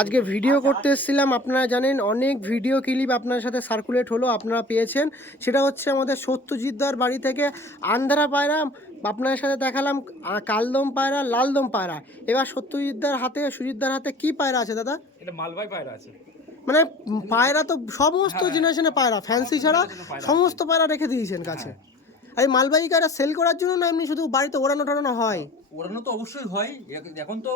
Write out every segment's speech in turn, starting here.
আজকে ভিডিও করতে এসেছিলাম, আপনারা জানেন অনেক ভিডিও ক্লিপ আপনার সাথে সার্কুলেট হলো, আপনারা পেয়েছেন। সেটা হচ্ছে আমাদের সত্যজিৎদার বাড়ি থেকে আন্ধারা পায়রা আপনার সাথে দেখালাম, কালদম পায়রা, লালদম পায়রা। এবার সত্যজিৎদার হাতে, সুজিতদার হাতে কি পায়রা আছে দাদা? এটা মালবাই পায়রা আছে। মানে পায়রা তো সমস্ত হ্যাঁ, জেনারেশনে পায়রা, ফ্যান্সি ছাড়া generation এ পায়রা সমস্ত পায়রা রেখে দিয়েছেন কাছে। হ্যাঁ। আর এই মালবাহী কায়রা সেল করার জন্য না এমনি শুধু বাড়িতে ওড়ানো টানানো হয়? ওড়ানো তো অবশ্যই হয়। এখন তো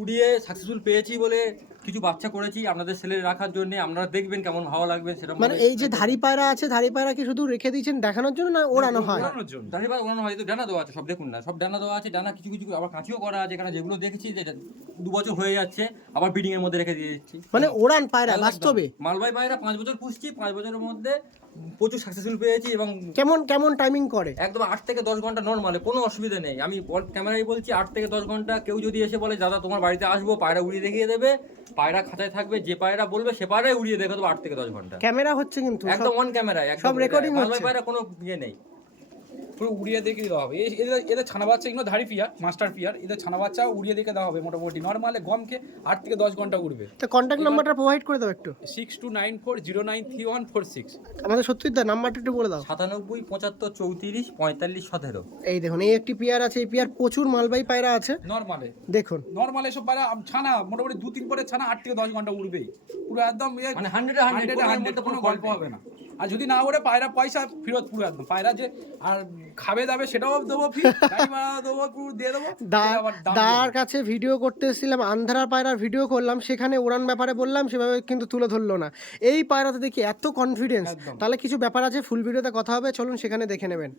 উড়িয়ে সাকসেসফুল পেয়েছি বলে কিছু বাচ্চা করেছি আপনাদের সেলে রাখার জন্য। আপনারা দেখবেন কেমন ভালো লাগবে সেরকম। মানে এই যে ধাড়ি পায়রা আছে, ধাড়ি পায়রা কি শুধু রেখে দিয়েছেন দেখানোর জন্য না ওড়ানো হয়? ওড়ানোর জন্য। দাঁড়িয়ে ওড়ানো হয়, তো ডানা দেওয়া আছে, সব দেখুন না, সব ডানা দেওয়া আছে। ডানা কিছু কিছু আবার কাঁচিও করা আছে, এখানে যেগুলো দেখেছি যে 2 বছর হয়ে যাচ্ছে আবার ব্রিডিং এর মধ্যে রেখে দিয়ে দিচ্ছি। মানে ওড়ান পায়রা বাস্তবে? মালবাই পায়রা 5 বছর পুষছি, 5 বছরের মধ্যে প্রচুর সাকসেসফুল পেয়েছি। এবং কেমন কেমন টাইমিং করে? একদম 8 থেকে 10 ঘন্টা নর্মালে, কোনো অসুবিধা নেই। আমি ক্যামেরায় বলছি 8 থেকে 10 ঘন্টা। কেউ যদি এসে বলে দাদা তোমার বাড়িতে আসবো, পায়রা উড়িয়ে দেখিয়ে দেবে, পায়রা খাঁচায় থাকবে, যে পায়রা বলবে সে পায়রাই উড়িয়ে দেখে দেবো 8 থেকে 10 ঘন্টা। ক্যামেরা হচ্ছে কিন্তু একদম অন ক্যামেরায়, সব recording হচ্ছে। মালবাই পায়রা কোনো ইয়ে নেই। পুরো উড়িয়ে দেখে দেওয়া হবে। এদের ছানা বাচ্চা, এগুলো ধাড়ি পিয়ার, মাস্টার পিয়ার, এদের ছানা বাচ্চা উড়িয়ে দেখে দেওয়া হবে। মোটামুটি নর্মালে গমকে 8 থেকে 10 ঘন্টা উড়বে। তো কন্ট্যাক্ট নাম্বারটা প্রোভাইড করে দাও একটু। 6294093146। আমাদের সত্যজিৎদার নাম্বারটা একটু বলে দাও। 97 75 34 45 17। এই দেখুন, এই একটি পেয়ার আছে, এই পেয়ার প্রচুর মালবাহী পায়রা আছে নর্মালে দেখুন। নর্মালে এসব পায়রা ছানা মোটামুটি 2-3 পরের ছানা 8 থেকে 10 ঘন্টা উড়বেই। পুরো একদম মানে 100 কোনো গল্প হবে না। আর যদি না ওরে পায়রা পয়সা ফেরত পুরো একদম। পায়রা যে আর খাবে দাবে সেটাও দেবো ফ্রি, গাড়ি ভাড়া দেবো, পুরো দিয়ে দেবো। দার কাছে ভিডিও করতে এসেছিলাম, আন্ধারা পায়রার ভিডিও করলাম, সেখানে ওড়ান ব্যাপারে বললাম, সেভাবে কিন্তু তুলে ধরলো না। এই পায়রাতে দেখি এত কনফিডেন্স, একদম। তাহলে কিছু ব্যাপার আছে। ফুল ভিডিওতে কথা হবে, চলুন সেখানে দেখে নেবেন।